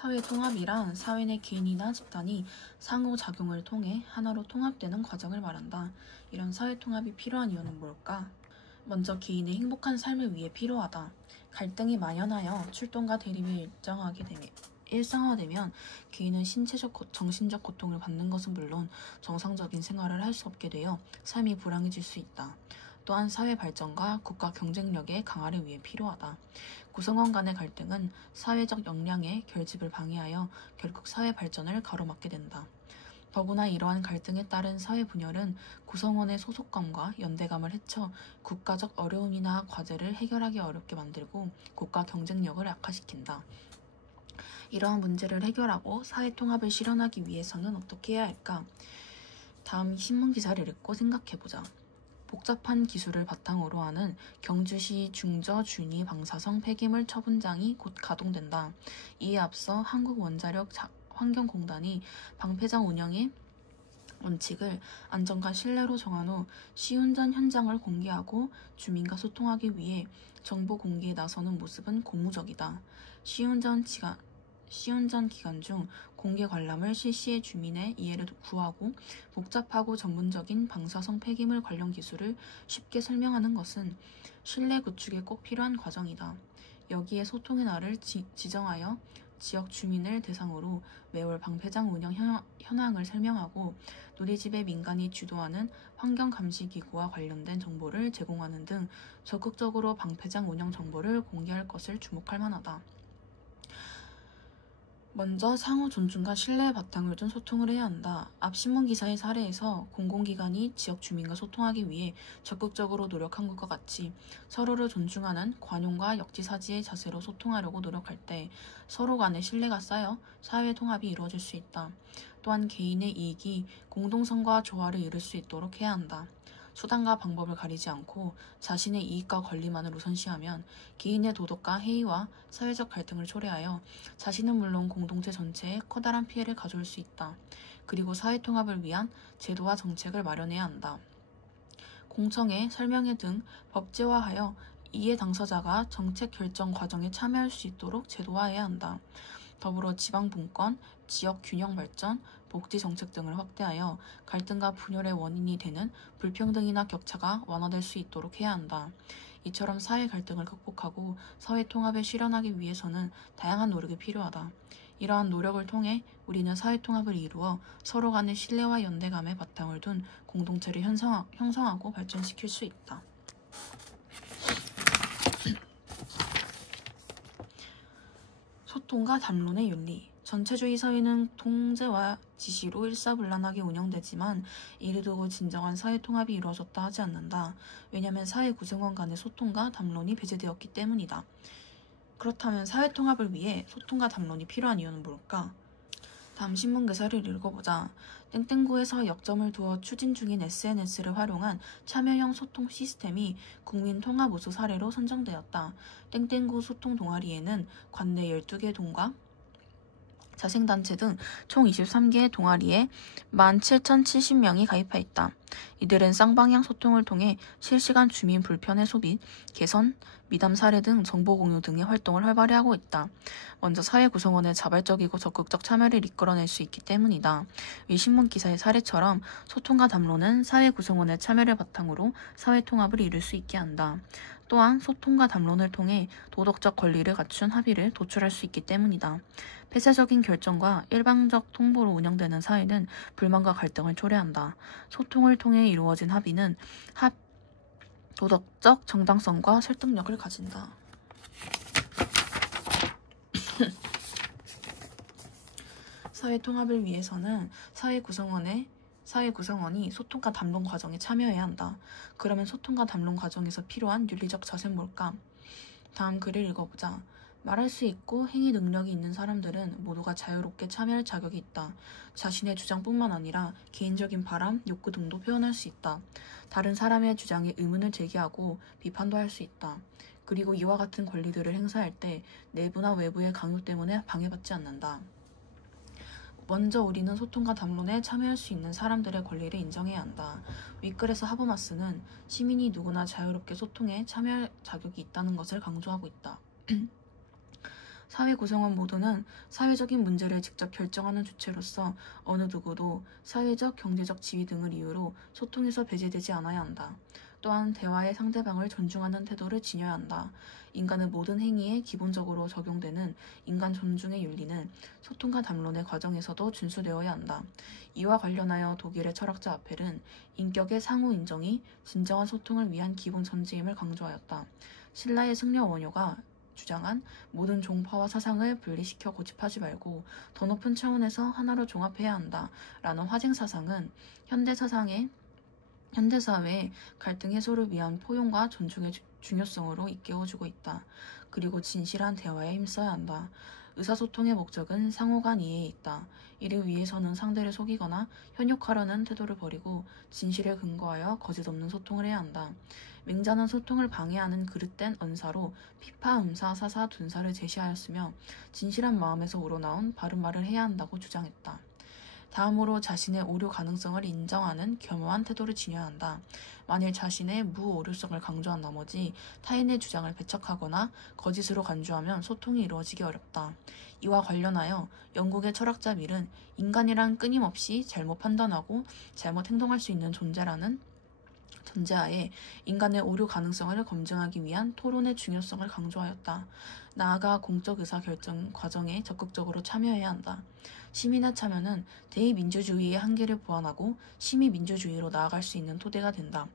사회 통합이란 사회 내 개인이나 집단이 상호작용을 통해 하나로 통합되는 과정을 말한다. 이런 사회 통합이 필요한 이유는 뭘까? 먼저 개인의 행복한 삶을 위해 필요하다. 갈등이 만연하여 출동과 대립이 일상화되면 개인은 신체적, 정신적 고통을 받는 것은 물론 정상적인 생활을 할 수 없게 되어 삶이 불행해질 수 있다. 또한 사회 발전과 국가 경쟁력의 강화를 위해 필요하다. 구성원 간의 갈등은 사회적 역량의 결집을 방해하여 결국 사회 발전을 가로막게 된다. 더구나 이러한 갈등에 따른 사회 분열은 구성원의 소속감과 연대감을 해쳐 국가적 어려움이나 과제를 해결하기 어렵게 만들고 국가 경쟁력을 악화시킨다. 이러한 문제를 해결하고 사회 통합을 실현하기 위해서는 어떻게 해야 할까? 다음 신문 기사를 읽고 생각해보자. 복잡한 기술을 바탕으로 하는 경주시 중저준위 방사성 폐기물 처분장이 곧 가동된다. 이에 앞서 한국원자력 환경공단이 방폐장 운영의 원칙을 안전과 신뢰로 정한 후 시운전 현장을 공개하고 주민과 소통하기 위해 정보 공개에 나서는 모습은 고무적이다. 시운전 기간 중 공개 관람을 실시해 주민의 이해를 구하고 복잡하고 전문적인 방사성 폐기물 관련 기술을 쉽게 설명하는 것은 신뢰 구축에 꼭 필요한 과정이다. 여기에 소통의 날을 지정하여 지역 주민을 대상으로 매월 방폐장 운영 현황을 설명하고 누리집의 민간이 주도하는 환경감시기구와 관련된 정보를 제공하는 등 적극적으로 방폐장 운영 정보를 공개할 것을 주목할 만하다. 먼저 상호 존중과 신뢰의 바탕을 둔 소통을 해야 한다. 앞 신문 기사의 사례에서 공공기관이 지역 주민과 소통하기 위해 적극적으로 노력한 것과 같이 서로를 존중하는 관용과 역지사지의 자세로 소통하려고 노력할 때 서로 간의 신뢰가 쌓여 사회 통합이 이루어질 수 있다. 또한 개인의 이익이 공동성과 조화를 이룰 수 있도록 해야 한다. 수단과 방법을 가리지 않고 자신의 이익과 권리만을 우선시하면 개인의 도덕과 해이와 사회적 갈등을 초래하여 자신은 물론 공동체 전체에 커다란 피해를 가져올 수 있다. 그리고 사회통합을 위한 제도와 정책을 마련해야 한다. 공청회, 설명회 등 법제화하여 이해 당사자가 정책 결정 과정에 참여할 수 있도록 제도화해야 한다. 더불어 지방분권, 지역 균형 발전, 복지 정책 등을 확대하여 갈등과 분열의 원인이 되는 불평등이나 격차가 완화될 수 있도록 해야 한다. 이처럼 사회 갈등을 극복하고 사회 통합을 실현하기 위해서는 다양한 노력이 필요하다. 이러한 노력을 통해 우리는 사회 통합을 이루어 서로 간의 신뢰와 연대감에 바탕을 둔 공동체를 형성하고 발전시킬 수 있다. 소통과 담론의 윤리. 전체주의 사회는 통제와 지시로 일사불란하게 운영되지만 이를 두고 진정한 사회통합이 이루어졌다 하지 않는다. 왜냐하면 사회 구성원 간의 소통과 담론이 배제되었기 때문이다. 그렇다면 사회통합을 위해 소통과 담론이 필요한 이유는 뭘까? 다음 신문 기사를 읽어보자. 땡땡구에서 역점을 두어 추진 중인 SNS를 활용한 참여형 소통 시스템이 국민 통합 우수 사례로 선정되었다. 땡땡구 소통 동아리에는 관내 12개 동과 자생단체 등 총 23개의 동아리에 17,070명이 가입하였다. 이들은 쌍방향 소통을 통해 실시간 주민 불편 해소 및 개선, 미담 사례 등 정보 공유 등의 활동을 활발히 하고 있다. 먼저 사회 구성원의 자발적이고 적극적 참여를 이끌어낼 수 있기 때문이다. 위 신문 기사의 사례처럼 소통과 담론은 사회 구성원의 참여를 바탕으로 사회 통합을 이룰 수 있게 한다. 또한 소통과 담론을 통해 도덕적 권리를 갖춘 합의를 도출할 수 있기 때문이다. 폐쇄적인 결정과 일방적 통보로 운영되는 사회는 불만과 갈등을 초래한다. 소통을 통해 이루어진 합의는 도덕적 정당성과 설득력을 가진다. 사회 통합을 위해서는 사회 구성원이 소통과 담론 과정에 참여해야 한다. 그러면 소통과 담론 과정에서 필요한 윤리적 자세는 뭘까? 다음 글을 읽어보자. 말할 수 있고 행위 능력이 있는 사람들은 모두가 자유롭게 참여할 자격이 있다. 자신의 주장뿐만 아니라 개인적인 바람, 욕구 등도 표현할 수 있다. 다른 사람의 주장에 의문을 제기하고 비판도 할 수 있다. 그리고 이와 같은 권리들을 행사할 때 내부나 외부의 강요 때문에 방해받지 않는다. 먼저 우리는 소통과 담론에 참여할 수 있는 사람들의 권리를 인정해야 한다. 윗글에서 하버마스는 시민이 누구나 자유롭게 소통에 참여할 자격이 있다는 것을 강조하고 있다. 사회 구성원 모두는 사회적인 문제를 직접 결정하는 주체로서 어느 누구도 사회적, 경제적 지위 등을 이유로 소통에서 배제되지 않아야 한다. 또한 대화의 상대방을 존중하는 태도를 지녀야 한다. 인간의 모든 행위에 기본적으로 적용되는 인간 존중의 윤리는 소통과 담론의 과정에서도 준수되어야 한다. 이와 관련하여 독일의 철학자 아펠은 인격의 상호 인정이 진정한 소통을 위한 기본 전제임을 강조하였다. 신라의 승려 원효가 주장한 모든 종파와 사상을 분리시켜 고집하지 말고 더 높은 차원에서 하나로 종합해야 한다. 라는 화쟁 사상은 현대사회의 갈등 해소를 위한 포용과 존중의 중요성으로 일깨워주고 있다. 그리고 진실한 대화에 힘써야 한다. 의사소통의 목적은 상호간 이해에 있다. 이를 위해서는 상대를 속이거나 현욕하려는 태도를 버리고 진실에 근거하여 거짓 없는 소통을 해야 한다. 맹자는 소통을 방해하는 그릇된 언사로 피파, 음사, 사사, 둔사를 제시하였으며 진실한 마음에서 우러나온 바른 말을 해야 한다고 주장했다. 다음으로 자신의 오류 가능성을 인정하는 겸허한 태도를 지녀야 한다. 만일 자신의 무오류성을 강조한 나머지 타인의 주장을 배척하거나 거짓으로 간주하면 소통이 이루어지기 어렵다. 이와 관련하여 영국의 철학자 밀은 인간이란 끊임없이 잘못 판단하고 잘못 행동할 수 있는 존재라는 전제하에 인간의 오류 가능성을 검증하기 위한 토론의 중요성을 강조하였다. 나아가 공적 의사결정 과정에 적극적으로 참여해야 한다. 시민의 참여는 대의민주주의의 한계를 보완하고 시민민주주의로 나아갈 수 있는 토대가 된다.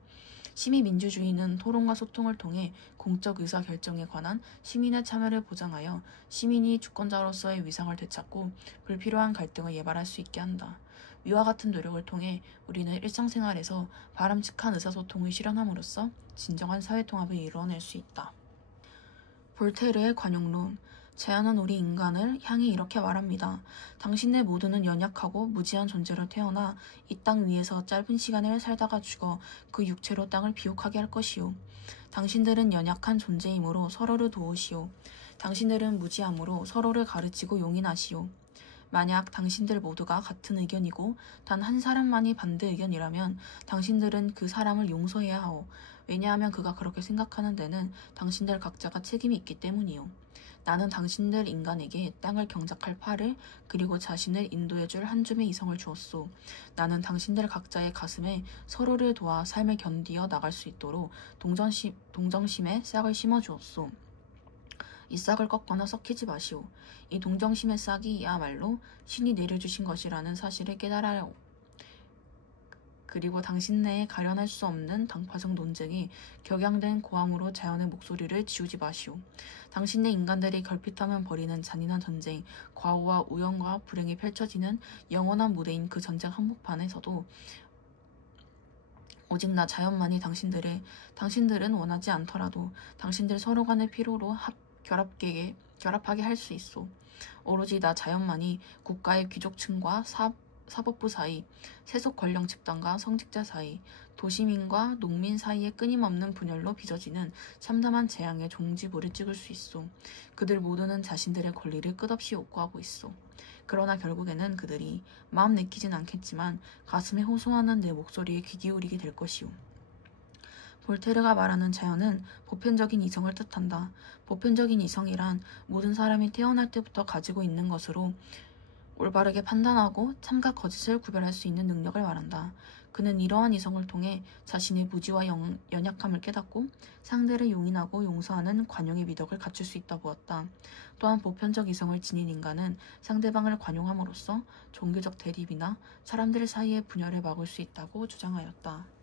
시민민주주의는 토론과 소통을 통해 공적 의사결정에 관한 시민의 참여를 보장하여 시민이 주권자로서의 위상을 되찾고 불필요한 갈등을 예발할 수 있게 한다. 위와 같은 노력을 통해 우리는 일상생활에서 바람직한 의사소통을 실현함으로써 진정한 사회통합을 이루어낼 수 있다. 볼테르의 관용론. 자연은 우리 인간을 향해 이렇게 말합니다. 당신네 모두는 연약하고 무지한 존재로 태어나 이 땅 위에서 짧은 시간을 살다가 죽어 그 육체로 땅을 비옥하게 할 것이요. 당신들은 연약한 존재이므로 서로를 도우시오. 당신들은 무지함으로 서로를 가르치고 용인하시오. 만약 당신들 모두가 같은 의견이고 단 한 사람만이 반대 의견이라면 당신들은 그 사람을 용서해야 하오. 왜냐하면 그가 그렇게 생각하는 데는 당신들 각자가 책임이 있기 때문이요. 나는 당신들 인간에게 땅을 경작할 팔을 그리고 자신을 인도해줄 한 줌의 이성을 주었소. 나는 당신들 각자의 가슴에 서로를 도와 삶을 견디어 나갈 수 있도록 동정심의 싹을 심어주었소. 이 싹을 꺾거나 썩히지 마시오. 이 동정심의 싹이야말로 신이 내려주신 것이라는 사실을 깨달아요. 그리고 당신 내에 가려낼 수 없는 당파적 논쟁이 격양된 고함으로 자연의 목소리를 지우지 마시오. 당신의 인간들이 결핍하면 벌이는 잔인한 전쟁, 과오와 우연과 불행이 펼쳐지는 영원한 무대인 그 전쟁 한복판에서도 오직 나 자연만이 당신들은 원하지 않더라도 당신들 서로 간의 필요로 결합하게 할 수 있소. 오로지 나 자연만이 국가의 귀족층과 사법부 사이, 세속 권력 집단과 성직자 사이, 도시민과 농민 사이의 끊임없는 분열로 빚어지는 참담한 재앙의 종지부를 찍을 수 있소. 그들 모두는 자신들의 권리를 끝없이 욕구하고 있소. 그러나 결국에는 그들이 마음 내키진 않겠지만 가슴에 호소하는 내 목소리에 귀 기울이게 될 것이오. 볼테르가 말하는 자연은 보편적인 이성을 뜻한다. 보편적인 이성이란 모든 사람이 태어날 때부터 가지고 있는 것으로 올바르게 판단하고 참과 거짓을 구별할 수 있는 능력을 말한다. 그는 이러한 이성을 통해 자신의 무지와 연약함을 깨닫고 상대를 용인하고 용서하는 관용의 미덕을 갖출 수 있다 보았다. 또한 보편적 이성을 지닌 인간은 상대방을 관용함으로써 종교적 대립이나 사람들 사이의 분열을 막을 수 있다고 주장하였다.